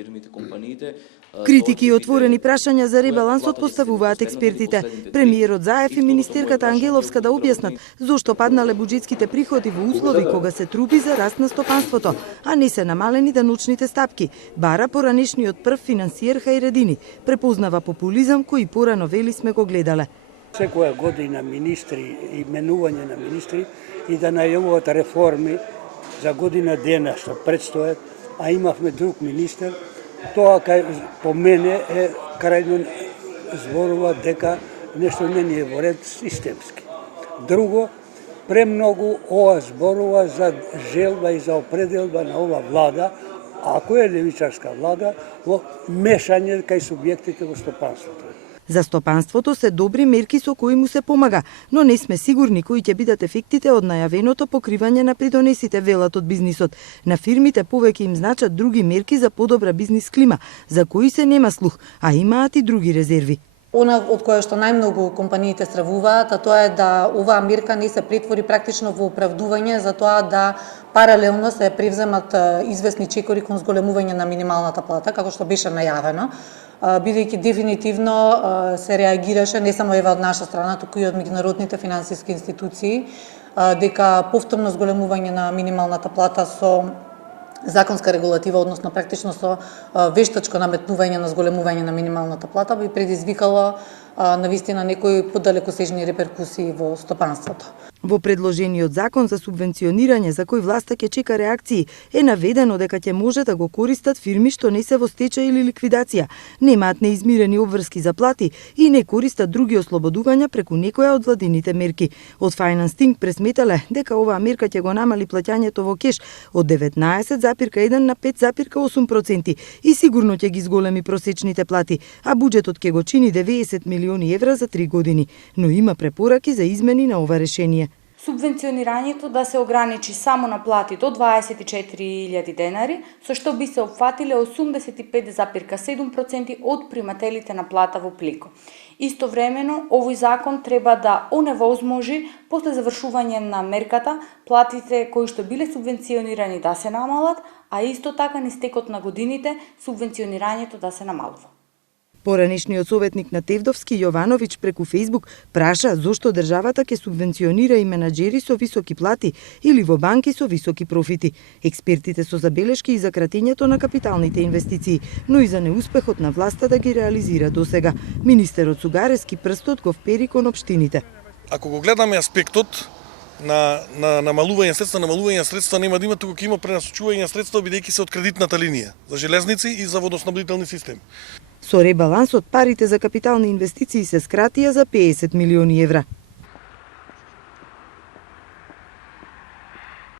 фирмите, компаниите. Критики и отворени прашања за ребалансот поставуваат експертите. Премиерот Заев и министерката Ангеловска да објаснат зошто паднале буџетските приходи во услови кога се труби за раст на стопанството, а не се намалени даночните стапки, бара поранешниот прв финансиер Хајредини. Препознава популизам кој порано вели сме го гледале. Секоја година министри, именување на министри и да најавуваат реформи за година дена што предстојат, а имавме друг министер, тоа по мене е крајно зборува дека нешто не ни е во ред системски. Друго, премногу ова зборува за желба и за определба на ова влада, ако е левичарска влада, во мешање кај субјектите во стопанството. За стопанството се добри мерки со кои му се помага, но не сме сигурни кои ќе бидат ефектите од најавеното покривање на придонесите, велат од бизнисот. На фирмите повеќе им значат други мерки за подобра бизнис клима, за кои се нема слух, а имаат и други резерви. Она од кое што најмногу компаниите стравуваат, а тоа е да оваа мерка не се претвори практично во оправдување за тоа да паралелно се превземат известни чекори кон зголемување на минималната плата, како што беше најавено, бидејќи дефинитивно се реагираше не само од наша страна, туку и од меѓународните финансиски институции, дека повторно зголемување на минималната плата со законска регулатива, односно практично со вештачко наметнување на зголемување на минималната плата, би предизвикало навистина некои подалекосежни реперкусии во стопанството. Во предложениот закон за субвенционирање за кој власта ќе чека реакции е наведено дека ќе може да го користат фирми што не се во стечај или ликвидација, немаат неизмирени обврски за плати и не користат други ослободувања преку некоја од владините мерки. Од Finance Think пресметале дека оваа мерка ќе го намали плаќањето во кеш од 19,1 на 5,8% и сигурно ќе ги зголеми просечните плати, а буџетот ќе го чини 90 милиони евра за 3 години, но има препораки за измени на ова решение. Субвенционирањето да се ограничи само на плати до 24.000 денари, со што би се опфатиле 85,7% од примателите на плата во Плеко. Истовремено, овој закон треба да оневозможи после завршување на мерката платите кои што биле субвенционирани да се намалат, а исто така низ текот на годините субвенционирањето да се намалува. Поранешниот советник на Тевдовски Јовановиќ преку Фејсбук праша зошто државата ќе субвенционира и менаџери со високи плати или во банки со високи профити. Експертите со забелешки и за кратењето на капиталните инвестиции, но и за неуспехот на власта да ги реализира досега. Министерот Сугарески прстот го впери кон општините. Ако го гледаме аспектот на намалување средства нема да има, туку ќе има пренасочување средства бидејќи се од кредитната линија за железници и за водоснабдителни системи. Со ребалансот парите за капитални инвестиции се скратија за 50 милиони евра.